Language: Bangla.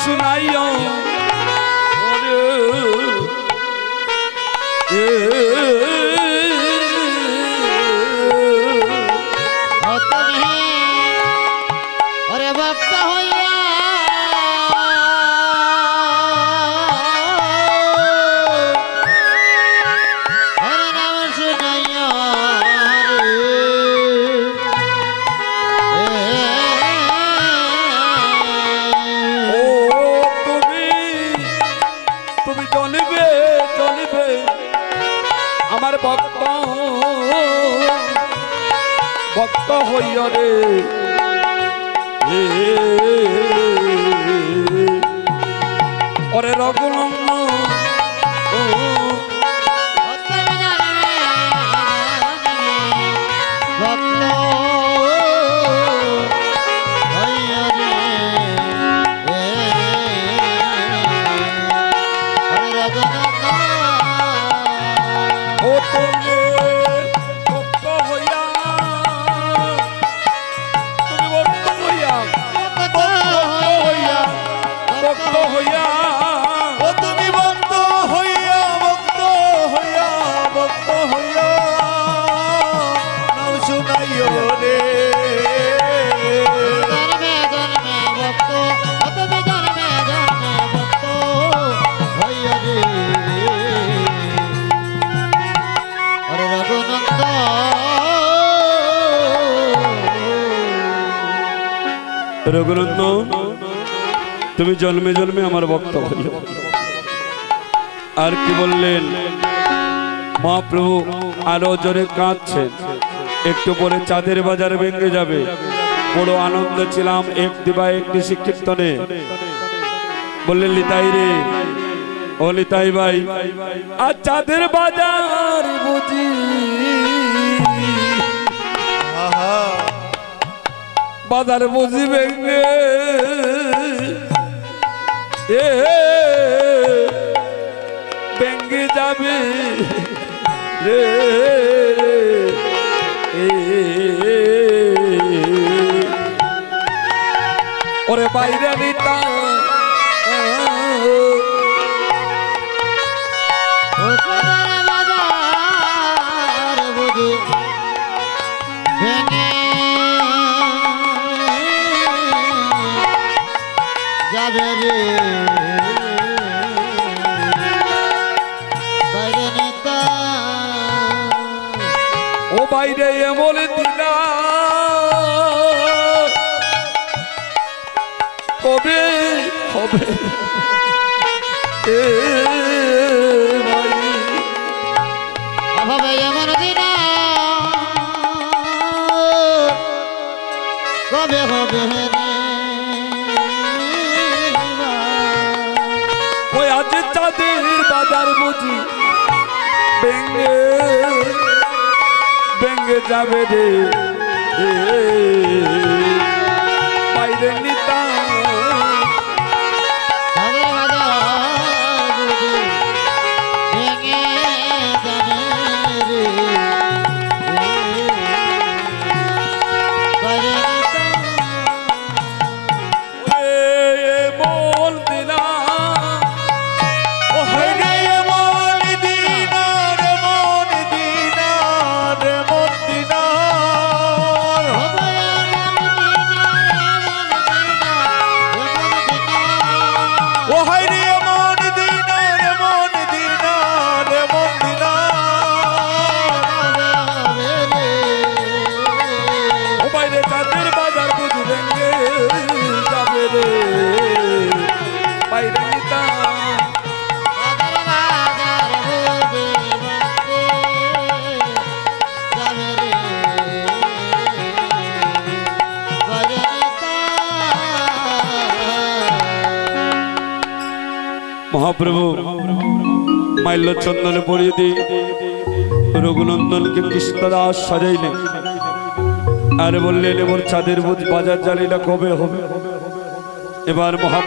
শুনাইও ওরে ভক্ত হইয়া ওরে নাম শুনাইয়া তুমি চলিবে চলিবে আমার ভক্ত ভক্ত হইয়া রে ওরে রঘুনন্দ ভক্ত হইয়া রে ও তুমি ভক্ত হইয়া তুমি ভক্ত হইয়া ভক্ত হইয়া ও তুমি ভক্ত হইয়া ভক্ত হইয়া ভক্ত হইয়া নাম শুনাইও রে জন্মে জন্মে ভক্ত তুমি জন্মে জন্মে ভক্ত হইয়া রে ওরে রঘুনন্দ রঘুনন্দন তুমি জন্মে জন্মে আমার ভক্ত হইও। আর কি বললেন মহাপ্রভু আরো জোরে কাঁদছেন একটু পরে চাঁদের বাজার ভেঙে যাবে বড় আনন্দ ছিলাম এক দিবা একটি শিক্ষিতনে বললেন লিতাই রে ও লিতাই ভাই আর চাঁদের বাজার বুঝি বাজার বুঝি ভেঙে ভেঙে যাবে রে ওরে বাইরে নিতা বাজার বুঝি ভেঙে যাবে রে বাইরে নেতা ও বাইরে এমন দিলা কবে হবে অভাবে এমন দিন কবে হবে রে ওই আজ চাঁদের বাজার বুঝি ভেঙে ভেঙে যাবে রে বাইরে নিতা মহাপ্রভু মাল্য চন্দনে পরিয়ে দিয়ে রঘুনন্দনকে কৃষ্ণদাস সাজাইলেন আর বললেন এবার চাঁদের বাজার জালিটা কবে হবে এবার মহা